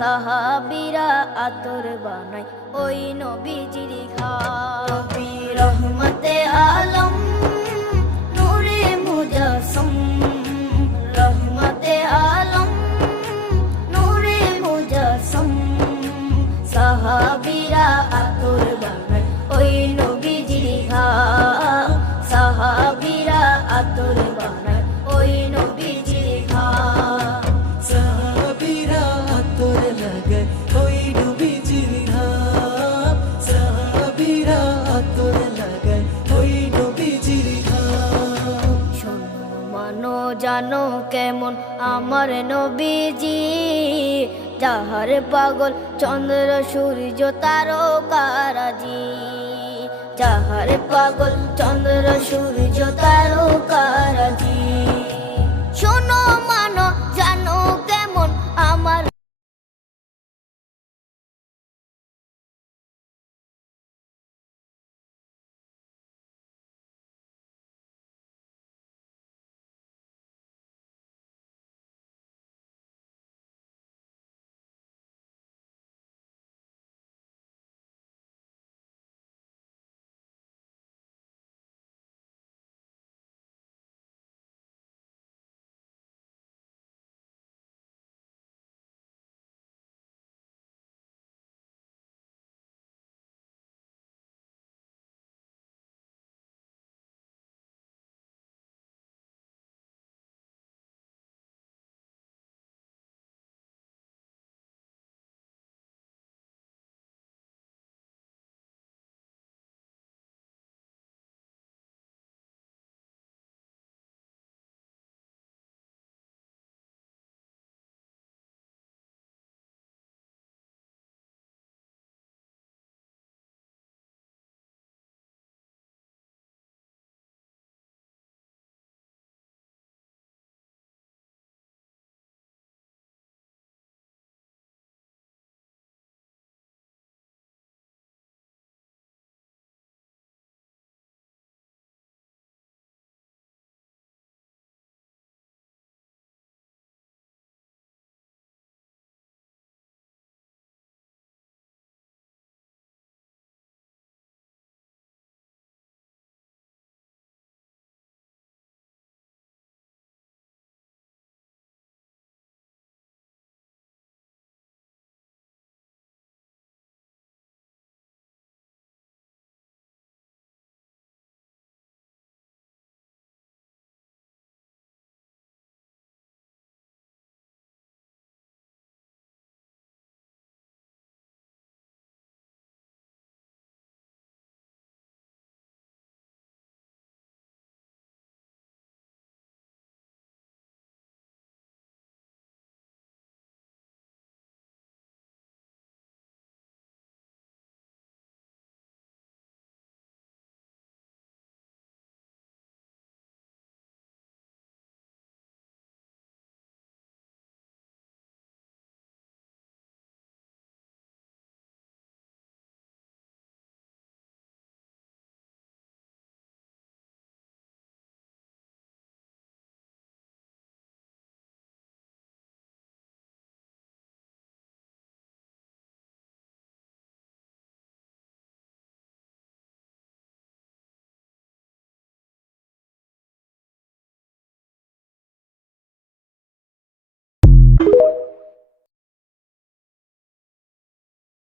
সাহাবীরা আতর বানায় ওই নবীজির ঘাম। নবী রহমতে আলম নূরে মুজাসসম, রহমতে আলম নূরে মুজাসসম, সাহাবীরা আতর বানায় ওই নবীজির ঘাম। সাহাবীরা আতর বানায় ওই নবীজির ঘাম। সাহাবীরা আতর লাগায় ওই নবীজির ঘাম। সাহাবীরা আতর লাগায় ওই নবীজির ঘাম। শোনো মানো জানো কেমন আমার নবীজি, যাহার পাগল চন্দ্র সূর্য তারকারাজি, যাহার পাগল চন্দ্র সূর্য তারকারাজি। শোনো মানো জানো কেমন আমার